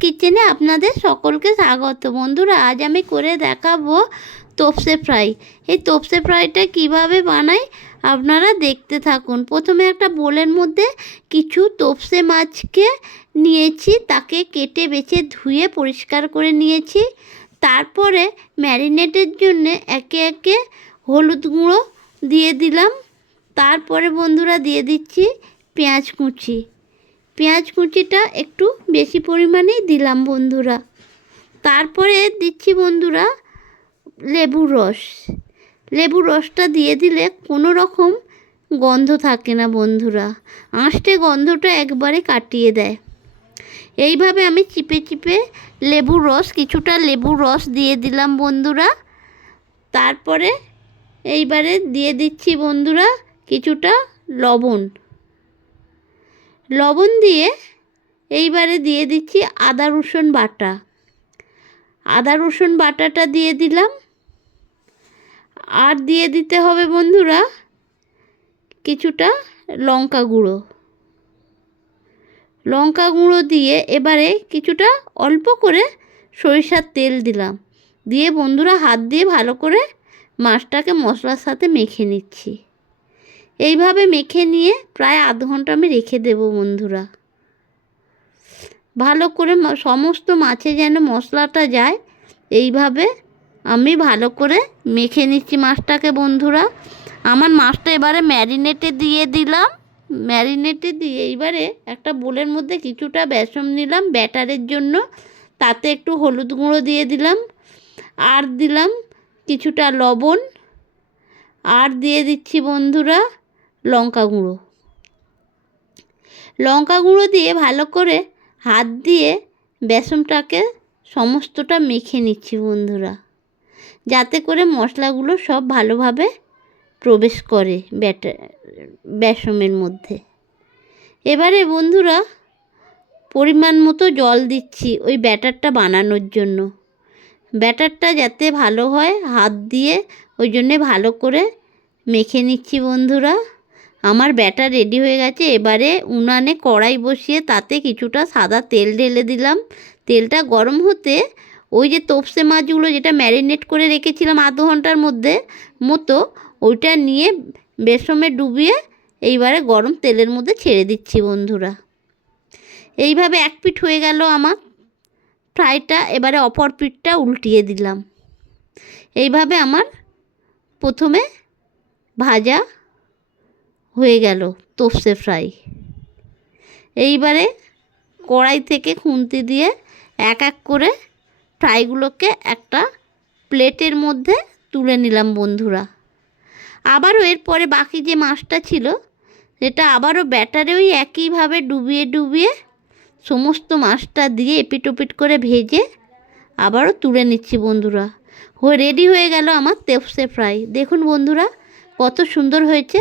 কিচেনে আপনাদের সকলকে স্বাগত। বন্ধুরা, আজ আমি করে দেখাবো তোপসে ফ্রাই। এই তোপসে ফ্রাইটা কিভাবে বানাই আপনারা দেখতে থাকুন। প্রথমে একটা বোলের মধ্যে কিছু তোপসে মাছকে নিয়েছি, তাকে কেটে বেছে ধুয়ে পরিষ্কার করে নিয়েছি। তারপরে ম্যারিনেটের জন্য একে একে হলুদ গুঁড়ো দিয়ে দিলাম। তারপরে বন্ধুরা দিয়ে দিচ্ছি পেঁয়াজ কুচি। পেঁয়াজ কুচিটা একটু বেশি পরিমাণেই দিলাম বন্ধুরা। তারপরে দিচ্ছি বন্ধুরা লেবুর রস। লেবুর রসটা দিয়ে দিলে কোনো রকম গন্ধ থাকে না বন্ধুরা, আঁশটে গন্ধটা একবারে কাটিয়ে দেয়। এইভাবে আমি চিপে চিপে লেবুর রস, কিছুটা লেবুর রস দিয়ে দিলাম বন্ধুরা। তারপরে এইবারে দিয়ে দিচ্ছি বন্ধুরা কিছুটা লবণ। লবণ দিয়ে এইবারে দিয়ে দিচ্ছি আদা রসুন বাটা। আদা রসুন বাটাটা দিয়ে দিলাম। আর দিয়ে দিতে হবে বন্ধুরা কিছুটা লঙ্কা গুঁড়ো। লঙ্কা গুঁড়ো দিয়ে এবারে কিছুটা অল্প করে সরিষার তেল দিলাম। দিয়ে বন্ধুরা হাত দিয়ে ভালো করে মাছটাকে মশলার সাথে মেখে নিচ্ছি। এইভাবে মেখে নিয়ে প্রায় আধ ঘন্টা আমি রেখে দেব বন্ধুরা। ভালো করে সমস্ত মাছে যেন মশলাটা যায়, এইভাবে আমি ভালো করে মেখে নিচ্ছি মাছটাকে বন্ধুরা। আমার মাছটা এবারে ম্যারিনেটে দিয়ে দিলাম। ম্যারিনেটে দিয়ে এইবারে একটা বোলের মধ্যে কিছুটা বেসন নিলাম ব্যাটারের জন্য। তাতে একটু হলুদ গুঁড়ো দিয়ে দিলাম, আর দিলাম কিছুটা লবণ, আর দিয়ে দিচ্ছি বন্ধুরা লঙ্কা গুঁড়ো। লঙ্কা গুঁড়ো দিয়ে ভালো করে হাত দিয়ে বেসনটাকে সমস্তটা মেখে নিচ্ছি বন্ধুরা, যাতে করে মশলাগুলো সব ভালোভাবে প্রবেশ করে বেসনের মধ্যে। এবারে বন্ধুরা পরিমাণ মতো জল দিচ্ছি ওই ব্যাটারটা বানানোর জন্য। ব্যাটারটা যাতে ভালো হয় হাত দিয়ে ওই জন্যে ভালো করে মেখে নিচ্ছি বন্ধুরা। আমার ব্যাটার রেডি হয়ে গেছে। এবারে উনানে কড়াই বসিয়ে তাতে কিছুটা সাদা তেল ঢেলে দিলাম। তেলটা গরম হতে ওই যে তোপসে মাছগুলো যেটা ম্যারিনেট করে রেখেছিলাম আধ ঘন্টার মধ্যে মতো, ওইটা নিয়ে বেসনে ডুবিয়ে এইবারে গরম তেলের মধ্যে ছেড়ে দিচ্ছি বন্ধুরা। এইভাবে এক পিঠ হয়ে গেল আমার ফ্রাইটা। এবারে অপর পিঠটা উল্টিয়ে দিলাম। এইভাবে আমার প্রথমে ভাজা হয়ে গেল তোপসে ফ্রাই। এইবারে কড়াই থেকে খুন্তি দিয়ে এক এক করে ফ্রাইগুলোকে একটা প্লেটের মধ্যে তুলে নিলাম বন্ধুরা। আবারও এরপরে বাকি যে মাছটা ছিল সেটা আবারও ব্যাটারে ওই একইভাবে ডুবিয়ে ডুবিয়ে সমস্ত মাছটা দিয়ে এপিট ওপিট করে ভেজে আবারও তুলে নিচ্ছি বন্ধুরা। রেডি হয়ে গেল আমার তোপসে ফ্রাই। দেখুন বন্ধুরা কত সুন্দর হয়েছে।